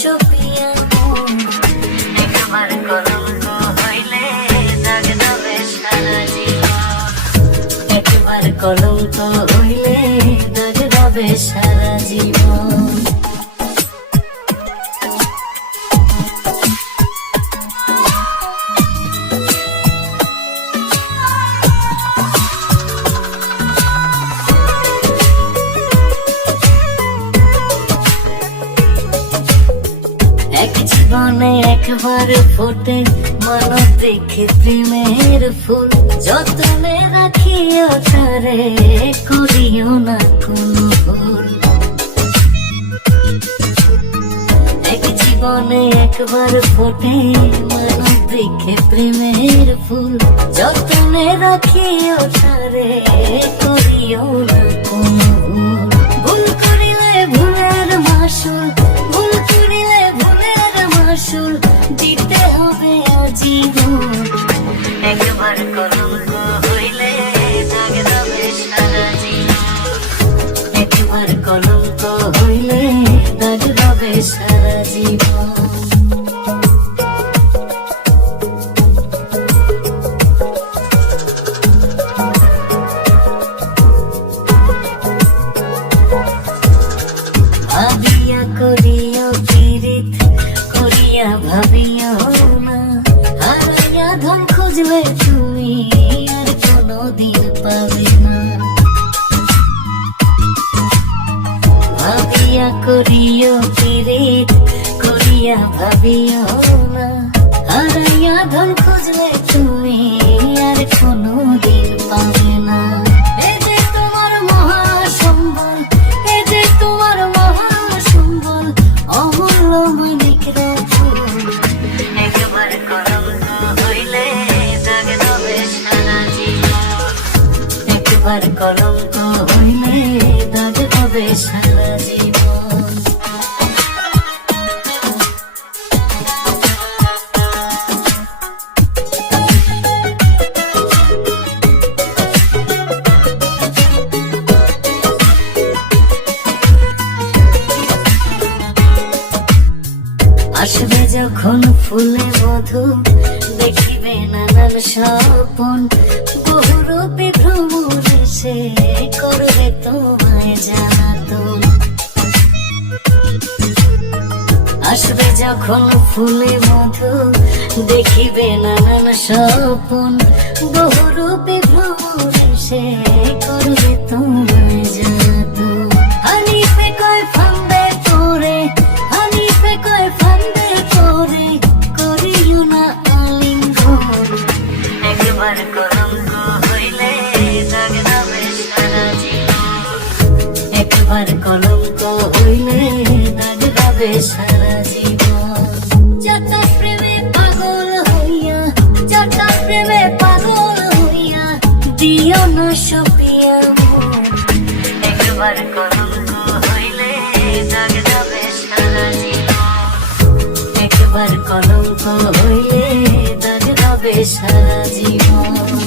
সুপিয়া একবার কলঙ্ক হইলে দাগ দেবে সারা জীবন, একবার কলঙ্ক হইলে দাগ দেবে সারা জীবন। এক জীবনে একবার ফোটে মন দেখে প্রেমের ফুল, যতনে রাখিও তারে করিও না কোনো ভুল। এক জীবনে একবার ফোটে মন দেখে প্রেমের ফুল, যতনে রাখিও তারে করিও না কোনো ভুল। ভুল করিলে ভুলের মাসুল, ভুল করিলে ভুলের মাসুল দিতে হবে আজীবন। একবার কলঙ্ক হইলে দাগ দেবে সারা জীবন, একবার কলঙ্ক হইলে দাগ দেবে সারা জীবন। ভাবিয়া করিও পীড়িত করিয়া ভাবিও না, হারাইয়া ধন খুঁজলে তুমি আর কোনোদিন পাবে না। ভাবিয়া করিও পীড়িত করিয়া ভাবিও না, হারাইয়া ধন খুঁজলে তুমি আর কোনোদিন পাবে না। এই যে তোমার মহাসম্বল, এই যে তোমার মহাসম্বল, অমূল্য মানিক রতন। একবার কলঙ্ক হইলে দাগ দেবে সারা জীবন, একবার কলঙ্ক হইলে দাগ দেবে সারা জীবন। আসবে যখন ফুলে মধু দেখিবে নানান স্বপন, বহুরূপী ভ্রমর এসে করবে তোমায় জ্বালাতন। আসবে যখন ফুলে মধু দেখিবে নানান স্বপন, বহুরূপী ভ্রমর এসে করবে তোমায় জ্বালাতন। হানিফে কয় ফান্দে তোরে, হানিফে কয় ফান্দে তোরে করিও না আলিঙ্গন। একবার কলঙ্ক হইলে দাগ দেবে সারা জীবন, একবার কলঙ্ক হইলে দাগ দেবে সারা জীবন। যত প্রেমে পাগল হইয়া, যত প্রেমে পাগল হইয়া দিও না সুপিয়া মন। একবার কলঙ্ক হইলে দাগ দেবে সারা জীবন, একবার কলঙ্ক হইলে দাগ দেবে সারা জীবন।